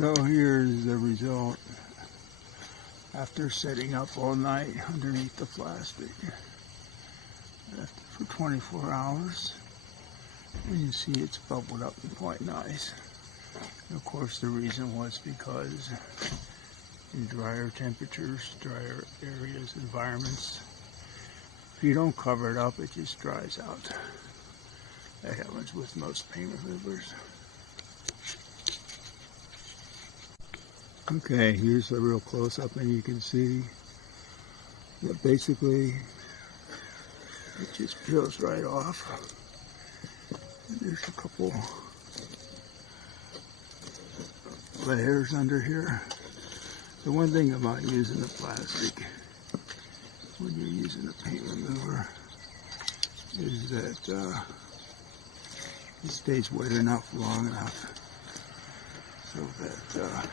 So here's the result after setting up all night underneath the plastic for 24 hours. And you see it's bubbled up and quite nice. And of course the reason was because in drier temperatures, drier areas, environments, if you don't cover it up, it just dries out. That happens with most paint removers. Okay, here's a real close-up, and you can see that basically it just peels right off. And there's a couple layers under here. The one thing about using the plastic when you're using a paint remover is that it stays wet enough long enough so that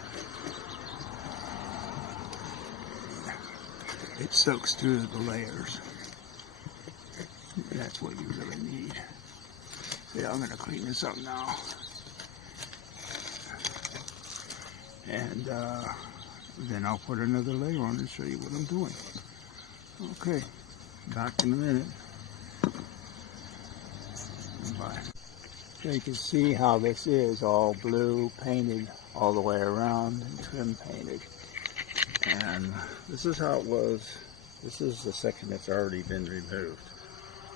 it soaks through the layers. That's what you really need. So yeah, I'm going to clean this up now. And then I'll put another layer on and show you what I'm doing. Okay, back in a minute. Bye. So you can see how this is all blue painted all the way around and trim painted. And this is how it was. This is the section that's already been removed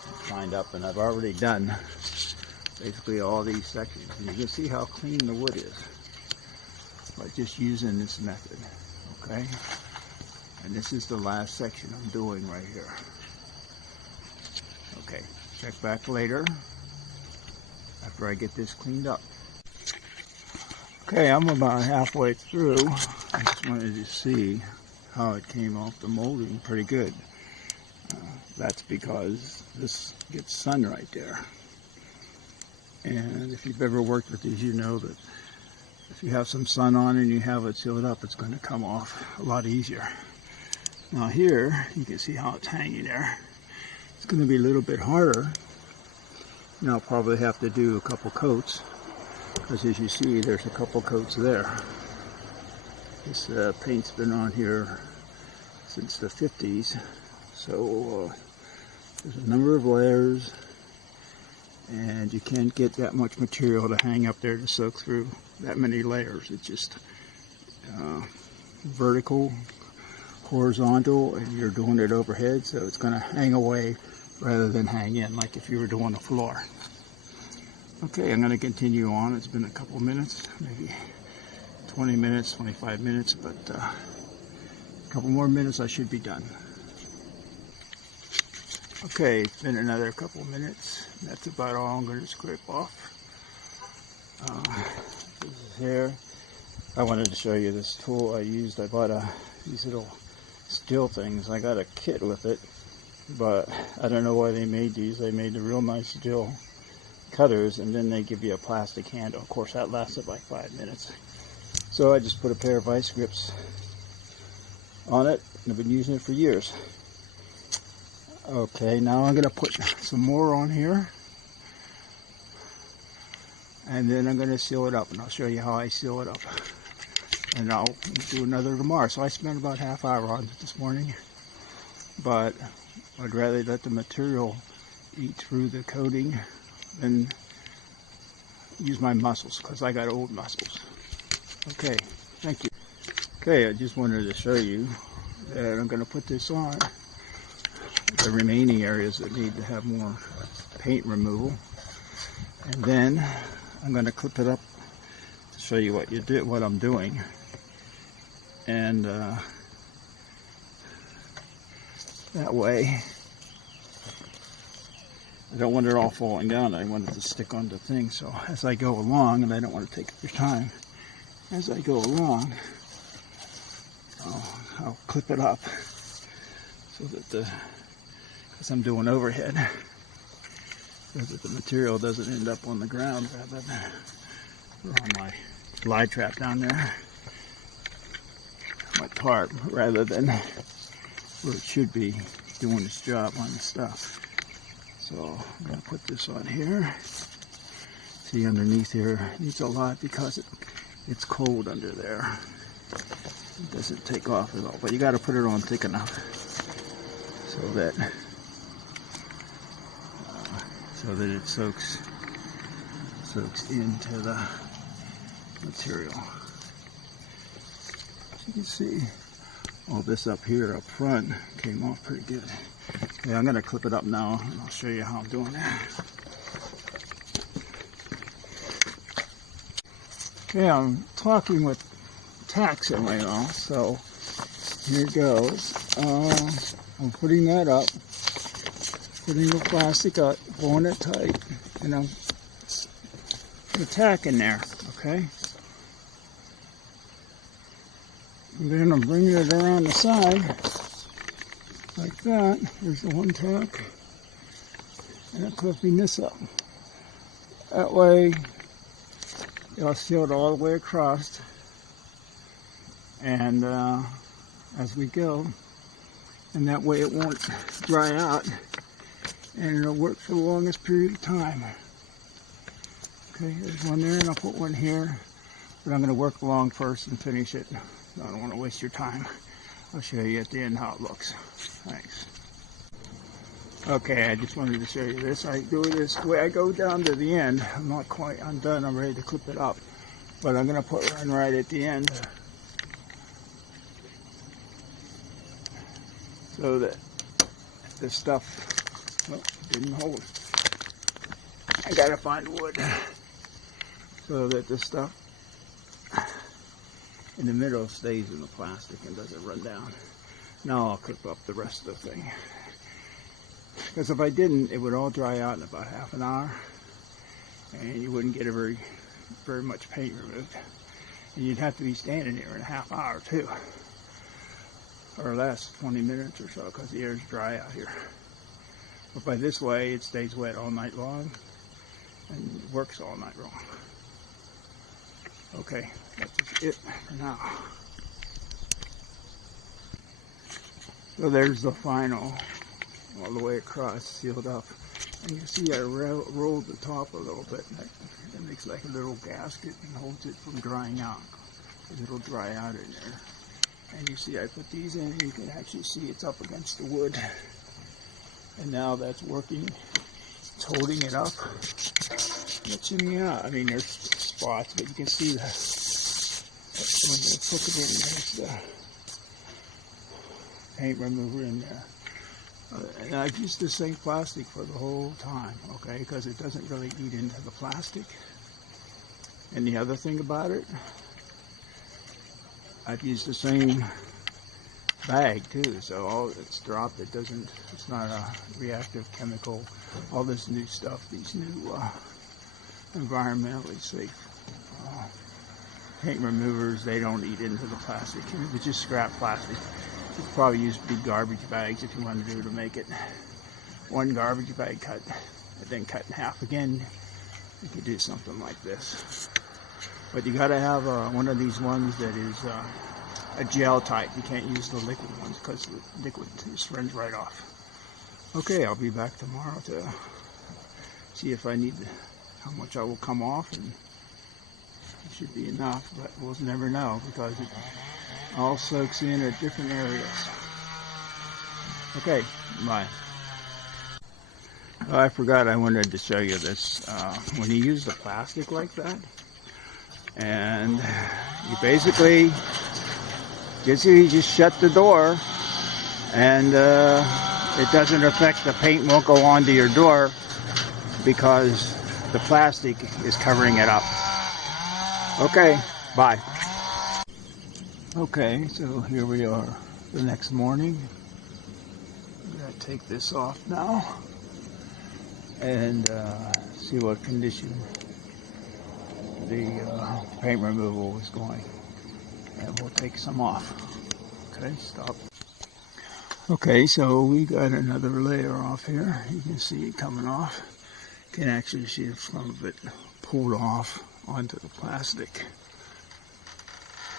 and cleaned up, and I've already done basically all these sections. And you can see how clean the wood is by just using this method, okay? And this is the last section I'm doing right here. Okay, check back later after I get this cleaned up. Okay, I'm about halfway through. I just wanted to see how it came off the molding pretty good. That's because this gets sun right there. And if you've ever worked with these, you know that if you have some sun on and you have it sealed up, it's going to come off a lot easier. Now here, you can see how it's hanging there. It's going to be a little bit harder. And I'll probably have to do a couple coats, because as you see, there's a couple coats there. This paint's been on here since the 50s, so there's a number of layers, and you can't get that much material to hang up there to soak through that many layers. It's just vertical, horizontal, and you're doing it overhead, so it's going to hang away rather than hang in like if you were doing a floor. Okay, I'm going to continue on. It's been a couple minutes, maybe 20 minutes, 25 minutes, but a couple more minutes I should be done. Okay, it's been another couple minutes. That's about all I'm going to scrape off. This is here. I wanted to show you this tool I used. I bought these little steel things. I got a kit with it, but I don't know why they made these. They made the real nice steel cutters, and then they give you a plastic handle. Of course, that lasted like 5 minutes. So I just put a pair of vice grips on it, and I've been using it for years. Okay, now I'm going to put some more on here, and then I'm going to seal it up, and I'll show you how I seal it up. And I'll do another tomorrow. So I spent about half hour on it this morning, but I'd rather let the material eat through the coating than use my muscles, because I got old muscles. Okay, thank you. Okay, I just wanted to show you that I'm going to put this on the remaining areas that need to have more paint removal, and then I'm going to clip it up to show you what I'm doing. And that way I don't want it all falling down. I want it to stick onto things. So as I go along, and I don't want to take up your time, as I go along, I'll clip it up so that because I'm doing overhead, so that the material doesn't end up on the ground rather than on my fly trap down there, my tarp, rather than where it should be doing its job on the stuff. So I'm going to put this on here. See, underneath here needs a lot because it it's cold under there. It doesn't take off at all, but you got to put it on thick enough so that it soaks into the material. As you can see, all this up here up front came off pretty good. Okay, I'm gonna clip it up now and I'll show you how I'm doing that. Okay, I'm talking with tacks in my mouth, so here it goes. I'm putting that up, putting the plastic up, pulling it tight, and I'm putting the tack in there, okay? And then I'm bringing it around the side, like that. There's the one tack, and I'm clipping this up. That way, I'll seal it all the way across, and as we go, and that way it won't dry out, and it'll work for the longest period of time. Okay, there's one there, and I'll put one here, but I'm going to work along first and finish it. I don't want to waste your time. I'll show you at the end how it looks. Thanks. Okay, I just wanted to show you this. I do this way. I go down to the end. I'm not quite undone. I'm ready to clip it up, but I'm going to put one right at the end so that this stuff didn't hold. I got to find wood so that this stuff in the middle stays in the plastic and doesn't run down. Now I'll clip up the rest of the thing. Because if I didn't, it would all dry out in about half an hour, and you wouldn't get a very much paint removed. And you'd have to be standing here in a half hour too, or less, 20 minutes or so, because the air's dry out here. But by this way, it stays wet all night long and works all night long. Okay, that's it for now. So there's the final, all the way across, sealed up. And you see I rolled the top a little bit. That makes like a little gasket and holds it from drying out. It'll dry out in there. And you see I put these in, and you can actually see it's up against the wood. And now that's working. It's holding it up. It's shimmy out. I mean, there's spots, but you can see that when you put it in, there's the paint remover in there. And I've used the same plastic for the whole time, okay, because it doesn't really eat into the plastic. And the other thing about it, I've used the same bag too, so all it's dropped, it's not a reactive chemical, all this new stuff, these new environmentally safe paint removers, they don't eat into the plastic. If it's just scrap plastic, you could probably use big garbage bags if you want to make it one garbage bag cut, and then cut in half again. You could do something like this. But you gotta have one of these ones that is a gel type. You can't use the liquid ones because the liquid just runs right off. Okay, I'll be back tomorrow to see if I need how much I will come off, and it should be enough, but we'll never know because it all soaks in at different areas. Okay, bye. Oh, I forgot I wanted to show you this. When you use the plastic like that, and you basically just shut the door, and it doesn't affect, the paint won't go onto your door because the plastic is covering it up. Okay, bye. Okay, so here we are the next morning. I'm going to take this off now and see what condition the paint removal is going. And we'll take some off. Okay, stop. Okay, so we got another layer off here. You can see it coming off. You can actually see some of it pulled off onto the plastic.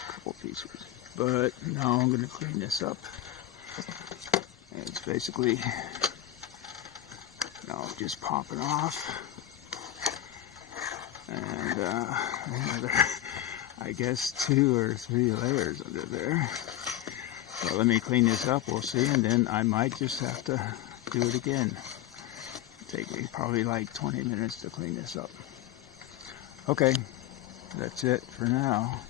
A couple pieces. But now I'm going to clean this up. And it's basically now just popping off. And I guess 2 or 3 layers under there. So let me clean this up, we'll see, and then I might just have to do it again. Take me probably like 20 minutes to clean this up. Okay, that's it for now.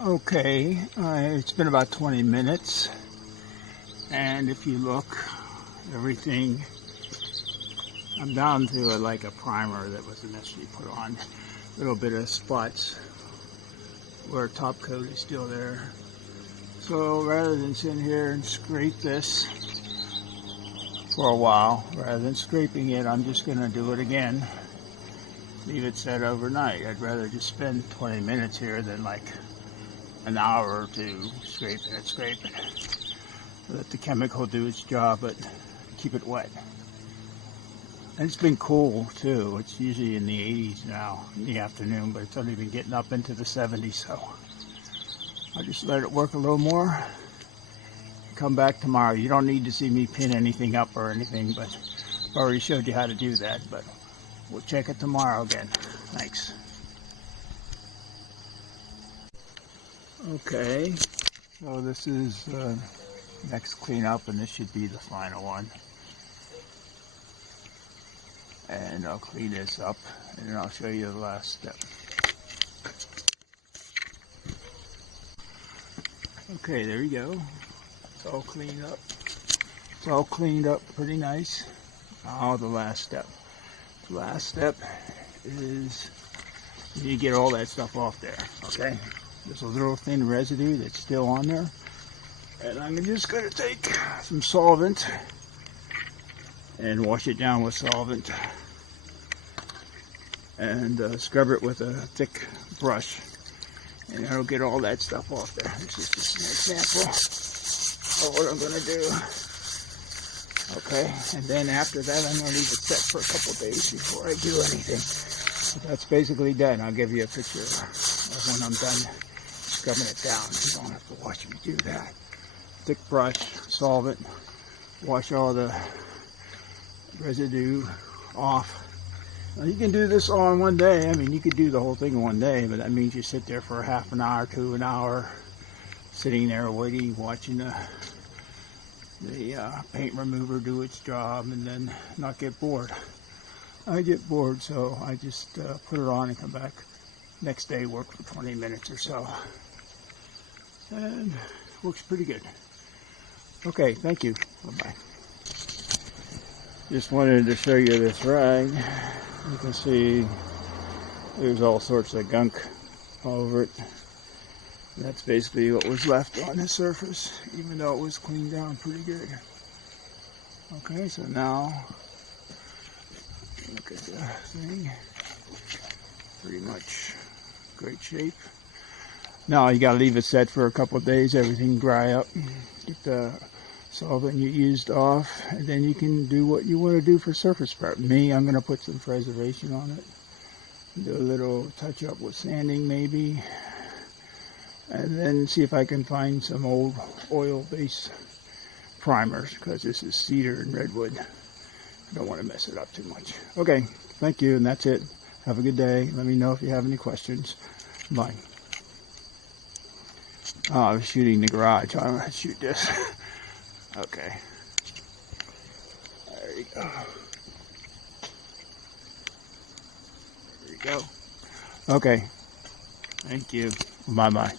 Okay, it's been about 20 minutes, and if you look, everything, I'm down to like a primer that was initially put on. A little bit of spots where top coat is still there. So rather than sit here and scrape this for a while, rather than scraping it, I'm just going to do it again. Leave it set overnight. I'd rather just spend 20 minutes here than like an hour or 2 scraping it. Let the chemical do its job, but keep it wet. And it's been cool too. It's usually in the 80s now in the afternoon, but it's only been getting up into the 70s, so I'll just let it work a little more. Come back tomorrow. You don't need to see me pin anything up or anything, but I already showed you how to do that, but we'll check it tomorrow again. Thanks. Okay, so this is next cleanup, and this should be the final one. And I'll clean this up, and then I'll show you the last step. Okay, there you go. It's all cleaned up. It's all cleaned up pretty nice. Now the last step. The last step is you need to get all that stuff off there, okay? There's a little thin residue that's still on there. And I'm just going to take some solvent and wash it down with solvent. And scrub it with a thick brush. And that'll get all that stuff off there. This is just an example of what I'm going to do. Okay, and then after that I'm going to leave it set for a couple days before I do anything. But that's basically done. I'll give you a picture of when I'm done scrubbing it down. You don't have to watch me do that. Thick brush, solvent, wash all the residue off. Now you can do this all in one day. I mean, you could do the whole thing in one day, but that means you sit there for half an hour to an hour, sitting there waiting, watching the paint remover do its job, and then not get bored. I get bored, so I just put it on and come back next day, work for 20 minutes or so. And works pretty good. Okay, thank you. Bye-bye. Just wanted to show you this rag. You can see there's all sorts of gunk all over it. That's basically what was left on the surface, even though it was cleaned down pretty good. Okay, so now look at the thing. Pretty much great shape. Now you gotta leave it set for a couple of days, everything dry up. Get the solvent you used off, and then you can do what you want to do for surface prep. Me, I'm gonna put some preservation on it. Do a little touch up with sanding maybe. And then see if I can find some old oil-based primers, because this is cedar and redwood. I don't want to mess it up too much. Okay, thank you, and that's it. Have a good day. Let me know if you have any questions. Bye. Oh, I was shooting the garage. I'm going to shoot this. Okay. There you go. There you go. Okay. Thank you. Bye-bye.